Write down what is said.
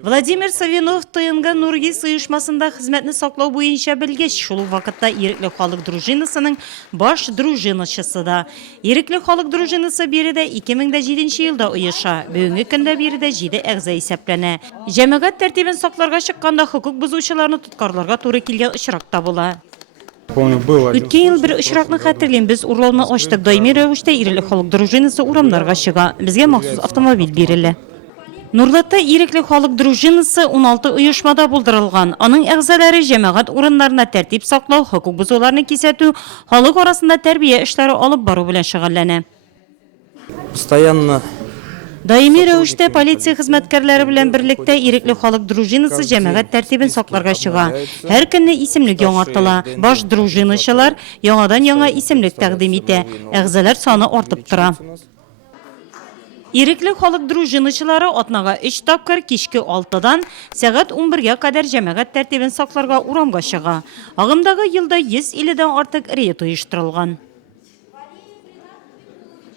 Владимир Савинов тыйынған Нургиз ұйышмасында хизметні саклау бойынша білгеш, шулу вақытта Иреклі халық дружинасының баш дружинашысы да. Иреклі халық дружинасы береді 2007 жылда ұйыша, бүгінгі күнді береді 7 әғза есепләне. Жәмәгат тәртибін сакларға шыққанда хукук бұзушыларны тұткарларға туры келген ұшырақта була. Өткен ел бір ұшырақны хәтерлен біз урлауны аштық. Даими рәвештә Иреклі халық дружинасы урамнарға шыға. Бізге махсус автомобиль берілі. Нурлатта Иреклі халық дружинасы 16 ұйышмада булдырылған. Аның әгзалары жәмәгат урыннарына тәртип саклау, хукук бузуларны кисәтү, халық арасында тәрбия эшләре алып бару белән шөгыльләнә. Постоянно Даими рәвештә полиция хезмәткәрләре белән берлектә Иреклі халық дружинасы жәмәгат тәртибен сакларга чыга. Һәр көнне исемлек яңартыла. Баш дружинашылар яңадан-яңа исемлек тәкъдим итә. Әгзалар саны артып тора. Иреклі халық дружинашылары атнага 3 тапкыр кичке 6-дан сәгать 11-га кадәр җәмәгать тәртибен сакларга урамга чыга. Агымдагы елда 150 дән артык рейд оештырылган.